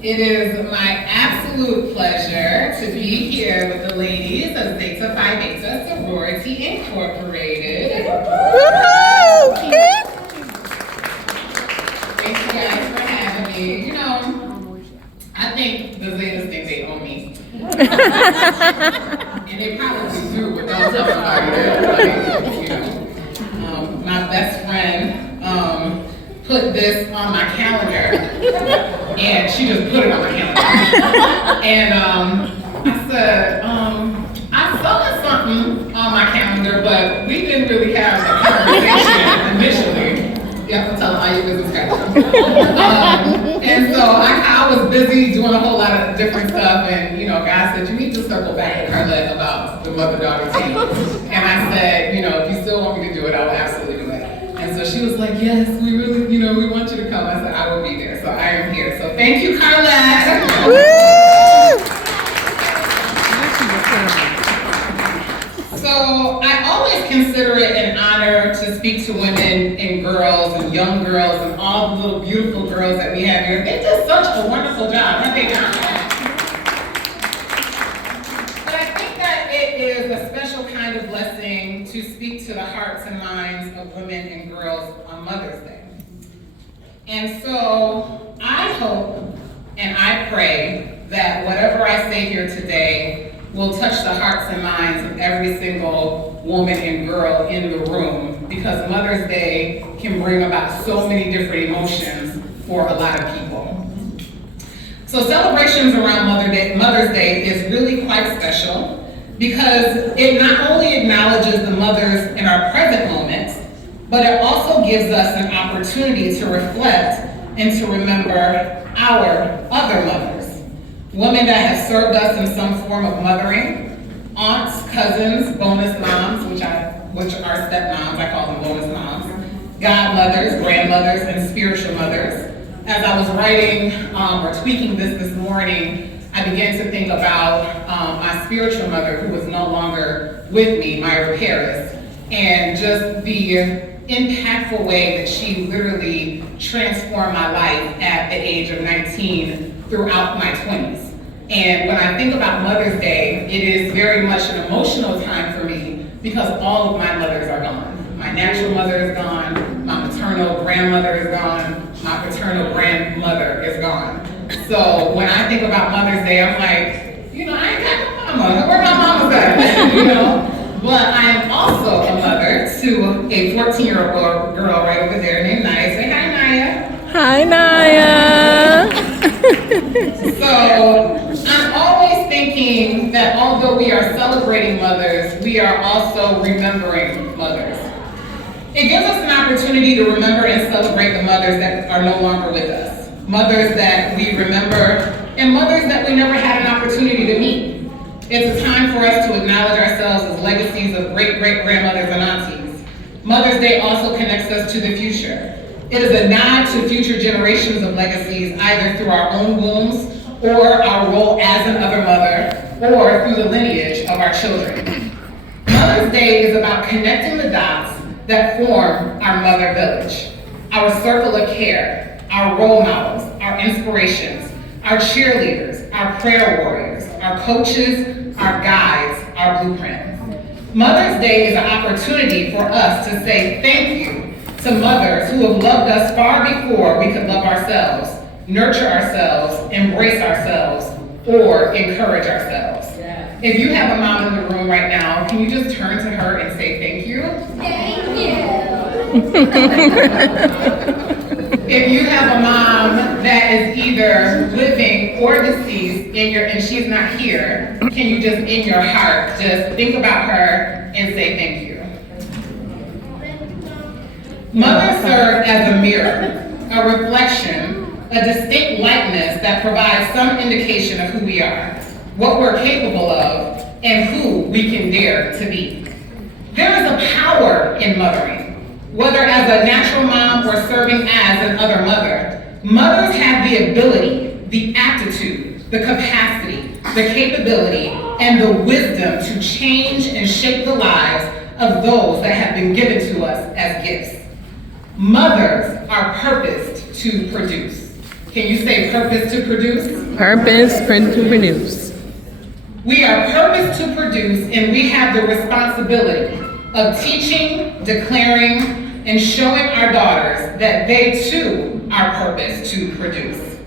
It is my absolute pleasure to be here with the ladies of Zeta Phi Beta Sorority Incorporated. Thank you guys for having me. You know, I think the Zetas think they own me. And they probably do, but don't tell somebody that. Like, you know, my best friend put this on my calendar, and she just put it on my calendar. And I said, I saw something on my calendar, but we didn't really have a conversation initially. You have to tell them how your business got. And so I was busy doing a whole lot of different stuff, and you know, God said, you need to circle back with Carlette about the mother-daughter team. And I said, you know, if you still want me to do it, I will absolutely do it. And so she was like, yes, we really, you know, we want you to come. I said, I will be there. So I am here. So thank you, Carlette. So I always consider it an honor to speak to women and girls and young girls and all the little beautiful girls that we have here. They did such a wonderful job, have they not? But I think that it is a special kind of blessing to speak to the hearts and minds of women and girls on Mother's Day. And so I hope and I pray that whatever I say here today will touch the hearts and minds of every single woman and girl in the room, because Mother's Day can bring about so many different emotions for a lot of people. So celebrations around Mother's Day is really quite special because it not only acknowledges the mothers in our present moment, but it also gives us an opportunity to reflect and to remember our other mothers. Women that have served us in some form of mothering, aunts, cousins, bonus moms, which are stepmoms, I call them bonus moms, godmothers, grandmothers, and spiritual mothers. As I was writing or tweaking this morning, I began to think about my spiritual mother who was no longer with me, Myra Paris, and just the impactful way that she literally transformed my life at the age of 19 throughout my 20s. And when I think about Mother's Day, it is very much an emotional time for me because all of my mothers are gone. My natural mother is gone, my maternal grandmother is gone, my paternal grandmother is gone. So when I think about Mother's Day, I'm like, you know, I ain't got no mama. Where my mama's at? You know? But I am also a mother to a 14-year-old girl right over there named Naya. Say hi, Naya. Hi, Naya. So I'm always thinking that although we are celebrating mothers, we are also remembering mothers. It gives us an opportunity to remember and celebrate the mothers that are no longer with us. Mothers that we remember and mothers that we never had an opportunity to meet. It's a time for us to acknowledge ourselves as legacies of great-great-grandmothers and aunties. Mother's Day also connects us to the future. It is a nod to future generations of legacies, either through our own wombs or our role as another mother, or through the lineage of our children. Mother's Day is about connecting the dots that form our mother village, our circle of care, our role models, our inspirations, our cheerleaders, our prayer warriors, our coaches, our guides, our blueprint. Mother's Day is an opportunity for us to say thank you to mothers who have loved us far before we could love ourselves, nurture ourselves, embrace ourselves, or encourage ourselves. Yeah. If you have a mom in the room right now, can you just turn to her and say thank you? Thank you. If you have a mom that is either living or deceased and she's not here, can you just in your heart just think about her and say thank you? Mothers serve as a mirror, a reflection, a distinct likeness that provides some indication of who we are, what we're capable of, and who we can dare to be. There is a power in mothering. Whether as a natural mom or serving as another mother, mothers have the ability, the aptitude, the capacity, the capability, and the wisdom to change and shape the lives of those that have been given to us as gifts. Mothers are purposed to produce. Can you say purpose to produce? Purpose to produce. We are purposed to produce, and we have the responsibility of teaching, declaring, and showing our daughters that they too are purposed to produce.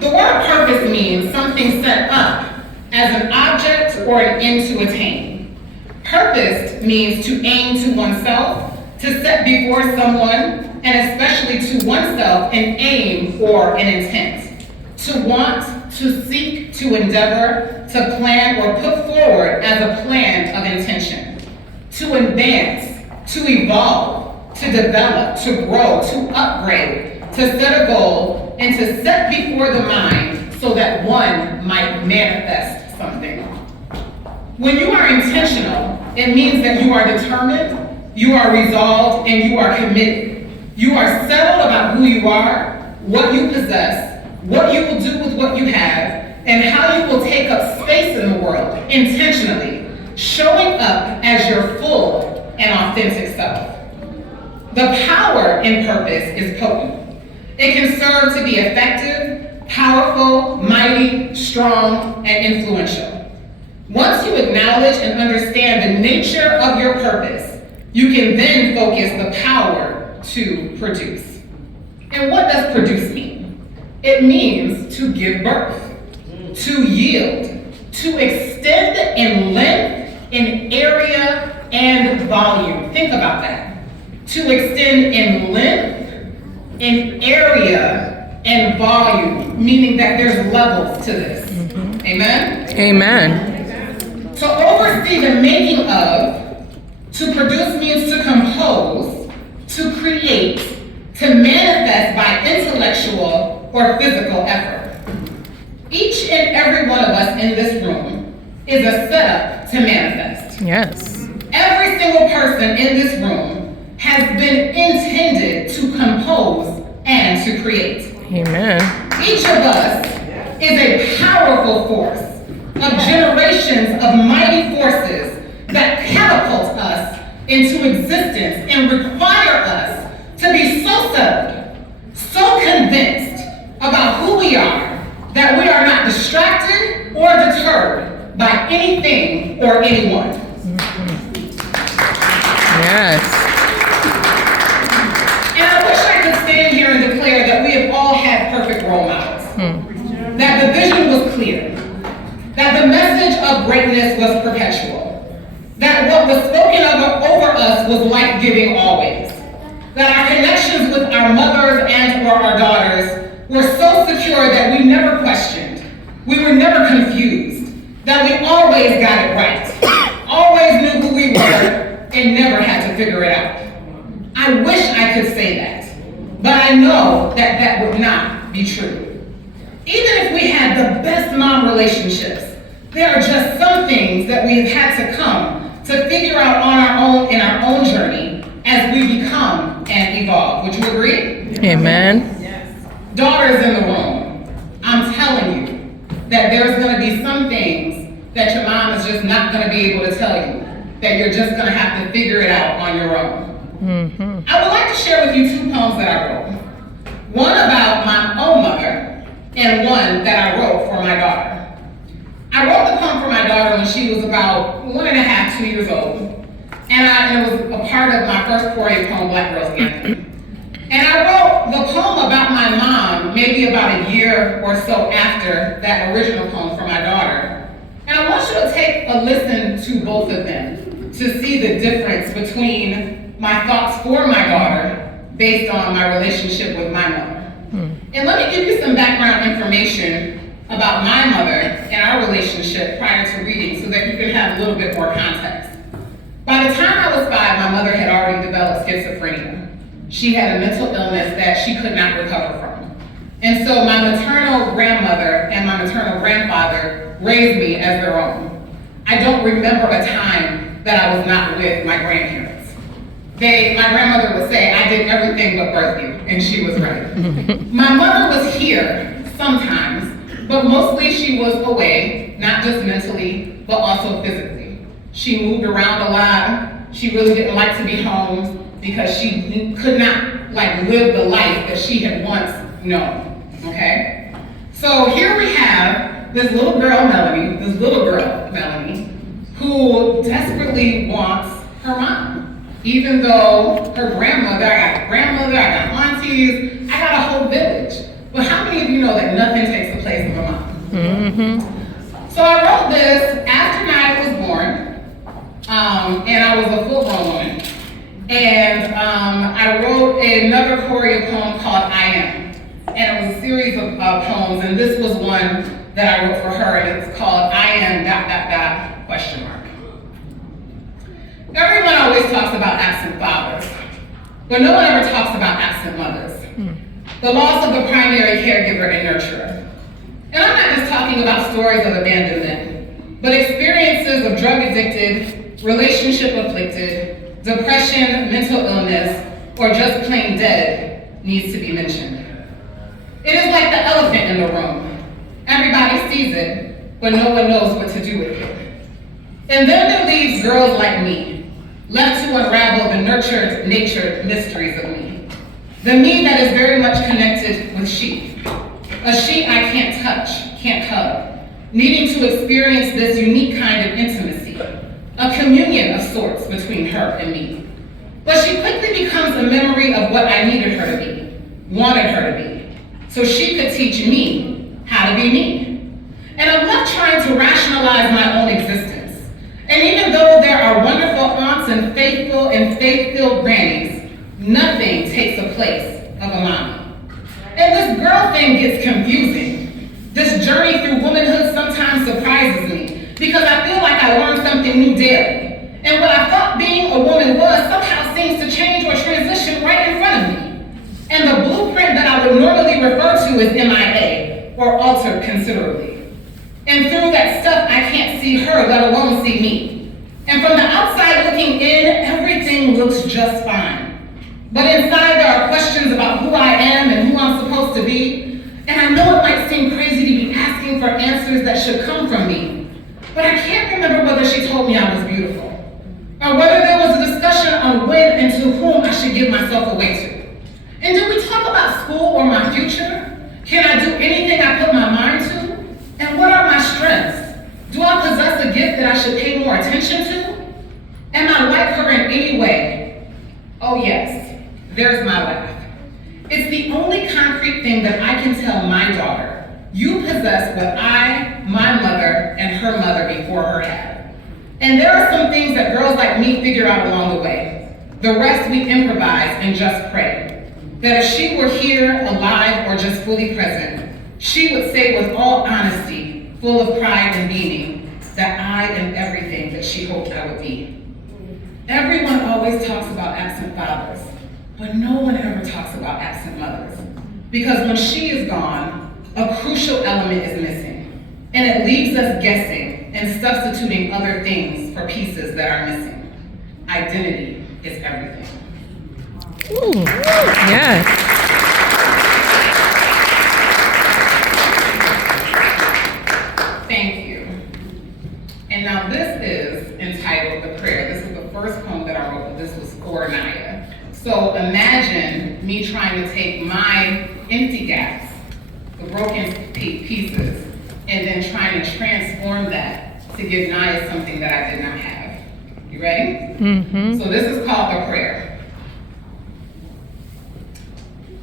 The word purpose means something set up as an object or an end to attain. Purposed means to aim to oneself, to set before someone, and especially to oneself, an aim or an intent. To want, to seek, to endeavor, to plan, or put forward as a plan of intention. To advance, to evolve, to develop, to grow, to upgrade, to set a goal, and to set before the mind so that one might manifest something. When you are intentional, it means that you are determined, you are resolved, and you are committed. You are settled about who you are, what you possess, what you will do with what you have, and how you will take up space in the world intentionally, showing up as your full and authentic self. The power in purpose is potent. It can serve to be effective, powerful, mighty, strong, and influential. Once you acknowledge and understand the nature of your purpose, you can then focus the power to produce. And what does produce mean? It means to give birth, to yield, to extend in length, in area, and volume. Think about that. To extend in length, in area, and volume, meaning that there's levels to this. Amen? Amen. To oversee the making of, to produce means to compose, to create, to manifest by intellectual or physical effort. Each and every one of us in this room is a setup to manifest. Yes. Every single person in this room has been intended to compose and to create. Amen. Each of us is a powerful force of generations of mighty forces that catapult us into existence and require us to be so settled, so convinced about who we are, that we are not distracted or deterred by anything or anyone. Yes. And I wish I could stand here and declare that we have all had perfect role models. That the vision was clear. That the message of greatness was perpetual. That what was spoken of over us was life-giving always. That our connections with our mothers and or our daughters were so secure that we never questioned. We were never confused. That we always got it right. Always knew who we were and never had to figure it out. I wish I could say that, but I know that that would not be true. Even if we had the best mom relationships, there are just some things that we've had to come to figure out on our own in our own journey as we become and evolve. Would you agree? Amen. Daughters in the room, I'm telling you that there's going to be some things that your mom is just not going to be able to tell you, that you're just going to have to figure it out on your own. I would like to share with you two poems that I wrote. One about my own mother and one that I wrote for my daughter. I wrote the poem for my daughter when she was about 1.5, 2 years old. And it was a part of my first 4A poem, Black Girls Anthem. And I wrote the poem about my mom maybe about a year or so after that original poem for my daughter. And I want you to take a listen to both of them to see the difference between my thoughts for my daughter based on my relationship with my mother. And let me give you some background information about my mother and our relationship prior to reading so that you can have a little bit more context. By the time I was 5, my mother had already developed schizophrenia. She had a mental illness that she could not recover from. And so my maternal grandmother and my maternal grandfather raised me as their own. I don't remember a time that I was not with my grandparents. My grandmother would say, I did everything but birth you, and she was right. My mother was here sometimes, but mostly she was away, not just mentally, but also physically. She moved around a lot. She really didn't like to be home because she could not live the life that she had once known. Okay? So here we have this little girl, Melany, who desperately wants her mom. Even though her grandmother, I got aunties, I got a whole village. But how many of you know that nothing takes the place of a mom? Mm-hmm. So I wrote this after Naya was born, and I was a full-grown woman. And I wrote another choreo poem called I Am. And it was a series of poems, and this was one that I wrote for her, and it's called I Am ... Everyone always talks about absent fathers, but no one ever talks about absent mothers. The loss of the primary caregiver and nurturer. And I'm not just talking about stories of abandonment, but experiences of drug-addicted, relationship-afflicted, depression, mental illness, or just plain dead needs to be mentioned. It is like the elephant in the room. Everybody sees it, but no one knows what to do with it. And then there leaves girls like me, left to unravel the nurtured, natured mysteries of me. The me that is very much connected with she. A she I can't touch, can't hug, needing to experience this unique kind of intimacy, a communion of sorts between her and me. But she quickly becomes a memory of what I needed her to be, wanted her to be, so she could teach me how to be me. And I'm left trying to rationalize my own existence. And even though there are wonderful aunts and faithful and faith-filled grannies, nothing takes the place of a mama. And this girl thing gets confusing. This journey through womanhood sometimes surprises me because I feel like I learn something new daily. And what I thought being a woman was somehow seems to change or transition right in front of me. And the blueprint that I would normally refer to as MIA, or altered considerably. And through that stuff, I can't see her, let alone see me. And from the outside looking in, everything looks just fine. But inside there are questions about who I am and who I'm supposed to be. And I know it might seem crazy to be asking for answers that should come from me. But I can't remember whether she told me I was beautiful, or whether there was a discussion on when and to whom I should give myself away to. And did we talk about school or my future? Can I do anything I put my mind to? And what are my strengths? Do I possess a gift that I should pay more attention to? Am I like her in any way? Oh yes, there's my laugh. It's the only concrete thing that I can tell my daughter. You possess what I, my mother, and her mother before her had. And there are some things that girls like me figure out along the way. The rest we improvise and just pray. That if she were here, alive, or just fully present, she would say with all honesty, full of pride and meaning, that I am everything that she hoped I would be. Everyone always talks about absent fathers, but no one ever talks about absent mothers. Because when she is gone, a crucial element is missing, and it leaves us guessing and substituting other things for pieces that are missing. Identity is everything. Ooh, yes. Thank you. And now this is entitled The Prayer. This is the first poem that I wrote, but this was for Naya. So imagine me trying to take my empty gaps, the broken pieces, and then trying to transform that to give Naya something that I did not have. You ready? Mm-hmm. So this is called The Prayer.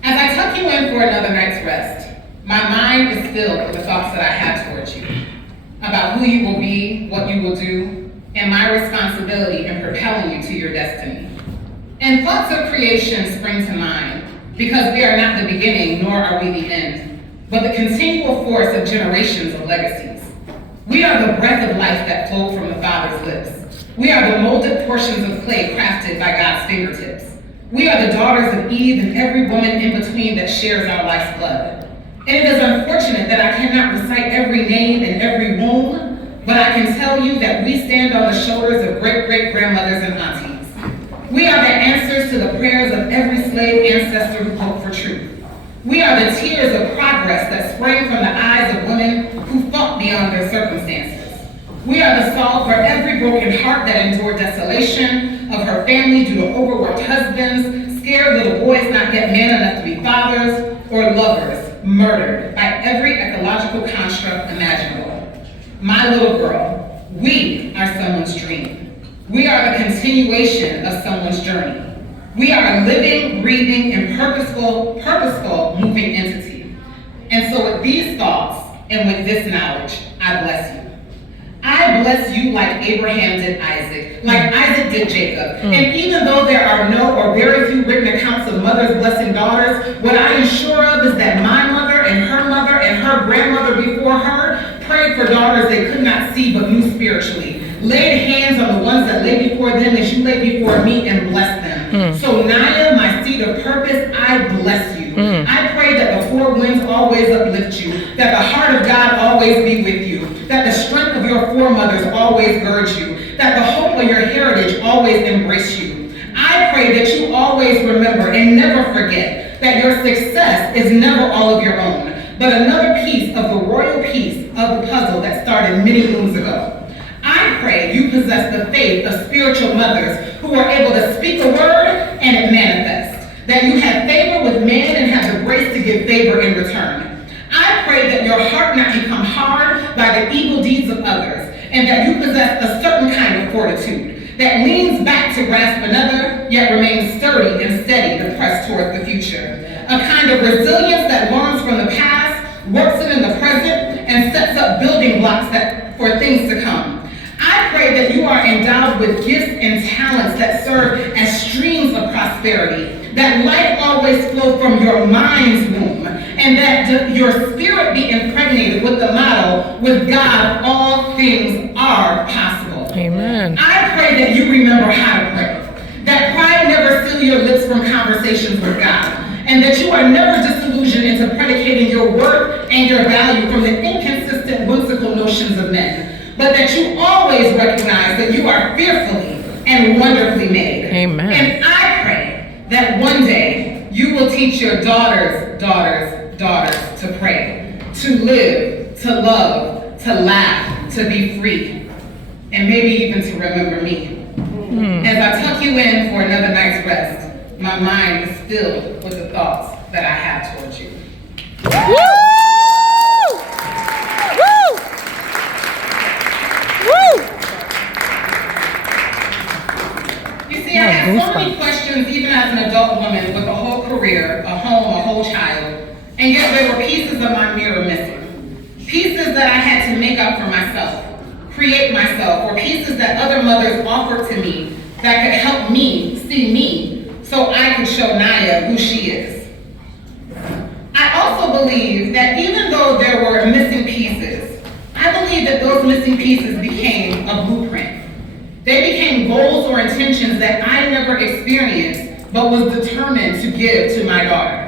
As I tuck you in for another night's rest, my mind is filled with the thoughts that I have towards you, about who you will be, what you will do, and my responsibility in propelling you to your destiny. And thoughts of creation spring to mind, because we are not the beginning, nor are we the end, but the continual force of generations of legacies. We are the breath of life that flowed from the Father's lips. We are the molded portions of clay crafted by God's fingertips. We are the daughters of Eve and every woman in between that shares our life's blood. And it is unfortunate that I cannot recite every name and every womb, but I can tell you that we stand on the shoulders of great-great-grandmothers and aunties. We are the answers to the prayers of every slave ancestor who hoped for truth. We are the tears of progress that sprang from the eyes of women who fought beyond their circumstances. We are the solve for every broken heart that endured desolation of her family due to overworked husbands, scared little boys not yet man enough to be fathers, or lovers murdered by every ecological construct imaginable. My little girl, we are someone's dream. We are the continuation of someone's journey. We are a living, breathing, and purposeful moving entity. And so with these thoughts and with this knowledge, I bless you. I bless you like Abraham did Isaac, like Isaac did Jacob. And even though there are no or very few written accounts of mothers blessing daughters, what I am sure of is that my mother and her grandmother before her prayed for daughters they could not see but knew spiritually, laid hands on the ones that lay before them as you lay before me and blessed them. So Naya, my seed of purpose, I bless you. I pray that the four winds always uplift you, that the heart of God always be with you, that the strength of your foremothers always gird you, that the hope of your heritage always embrace you. I pray that you always remember and never forget that your success is never all of your own, but another piece of the royal piece of the puzzle that started many moons ago. I pray you possess the faith of spiritual mothers who are able to speak a word and it manifests, that you have favor with man and have the grace to give favor in return. I pray that your heart not become hard by the evil deeds of others, and that you possess a certain kind of fortitude that leans back to grasp another, yet remains sturdy and steady to press towards the future. A kind of resilience that learns from the past, works it in the present, and sets up building blocks for things to come. I pray that you are endowed with gifts and talents that serve as streams of prosperity, that life always flow from your mind's womb, and that your spirit be impregnated with the motto, with God, all things are possible. Amen. I pray that you remember how to pray, that pride never seal your lips from conversations with God, and that you are never disillusioned into predicating your worth and your value from the inconsistent, whimsical notions of men, but that you always recognize that you are fearfully and wonderfully made. Amen. And I pray that one day you will teach your daughters to pray, to live, to love, to laugh, to be free, and maybe even to remember me. As I tuck you in for another night's rest, my mind is filled with the thoughts that I have towards you. Woo! You see, I have so many questions, even as an adult woman with a whole career, a home, a whole child, and yet there were pieces of my mirror missing. Pieces that I had to make up for myself, create myself, or pieces that other mothers offered to me that could help me see me so I could show Naya who she is. I also believe that even though there were missing pieces, I believe that those missing pieces became a blueprint. They became goals or intentions that I never experienced, but was determined to give to my daughter.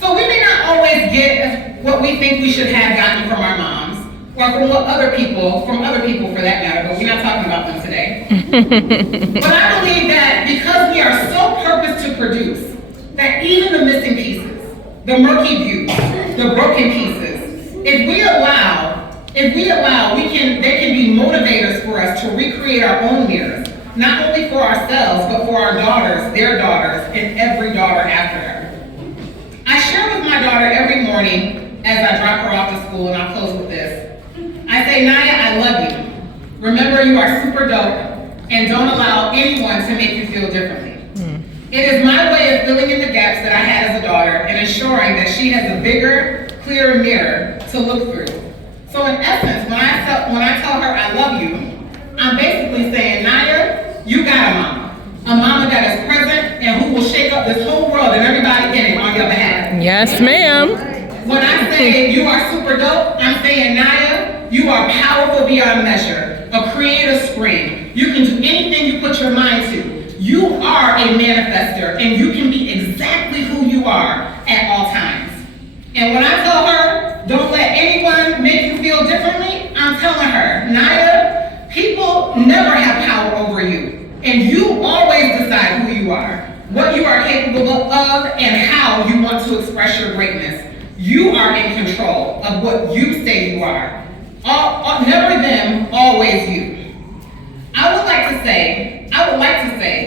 So we may not always get what we think we should have gotten from our moms, or from other people for that matter, but we're not talking about them today. But I believe that because we are so purposed to produce, that even the missing pieces, the murky views, the broken pieces, if we allow, they can be motivators for us to recreate our own mirrors, not only for ourselves, but for our daughters, their daughters, and every daughter after her. I share with my daughter every morning as I drop her off to school, and I'll close with this. I say, Naya, I love you. Remember, you are super dope, and don't allow anyone to make you feel differently. It is my way of filling in the gaps that I had as a daughter and ensuring that she has a bigger, clearer mirror to look through. So in essence, when I tell her I love you, I'm basically saying, Naya, you got a mama that is present and who will shake up this whole world and everybody in it on your behalf. Yes, ma'am. When I say you are super dope, I'm saying, Naya, you are powerful beyond measure, a creative spring. You can do anything you put your mind to. You are a manifester, and you can be exactly who you are at all times. And when I tell her, don't let anyone make you feel differently, I'm telling her, Naya, people never have power over you, and you always decide who you are, what you are capable of, and how you want to express your greatness. You are in control of what you say you are. Never them, always you. I would like to say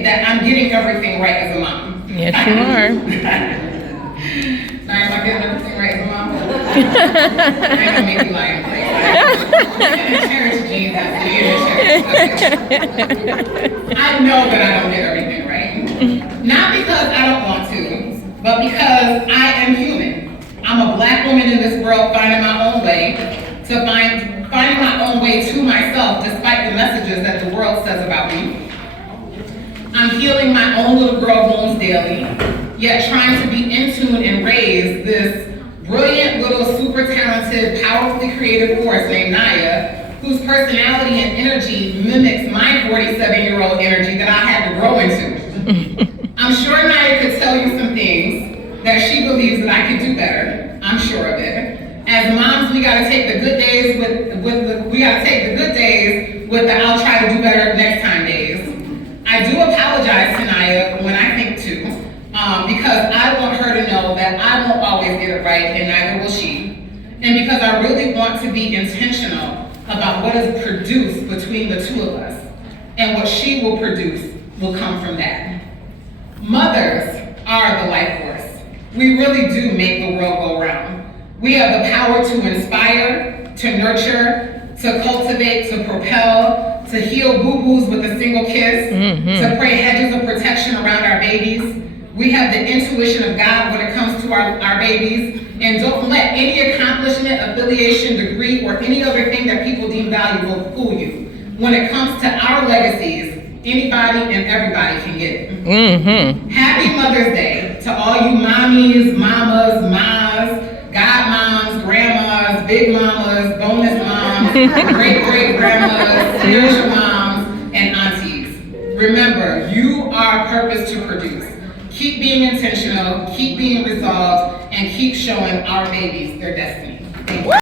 that I'm getting everything right as a mom. Yes, you are. Sorry, am I getting everything right as a mom? I ain't gonna make you lie in place. I'm gonna cherish Jesus. I know that I don't get everything right. Not because I don't want to, but because I am human. I'm a black woman in this world finding my own way, finding my own way to myself despite the messages that the world says about me. I'm healing my own little girl wounds daily, yet trying to be in tune and raise this brilliant little super talented, powerfully creative force named Naya, whose personality and energy mimics my 47-year-old energy that I had to grow into. I'm sure Naya could tell you some things that she believes that I could do better. I'm sure of it. As moms, we gotta take the good days with the I'll try to do better next time days. I do apologize to Naya when I think to, because I want her to know that I won't always get it right, and neither will she. And because I really want to be intentional about what is produced between the two of us, and what she will produce will come from that. Mothers are the life force. We really do make the world go round. We have the power to inspire, to nurture, to cultivate, to propel, to heal boo-boos with a single kiss, to pray hedges of protection around our babies. We have the intuition of God when it comes to our babies, and don't let any accomplishment, affiliation, degree, or any other thing that people deem valuable fool you. When it comes to our legacies, anybody and everybody can get it. Happy Mother's Day to all you mommies, mamas, mas, godmoms, grandmas, big mamas, bonus moms, great-great-grandmas, spiritual moms, and aunties. Remember, you are purposed to produce. Keep being intentional, keep being resolved, and keep showing our babies their destiny. Thank you.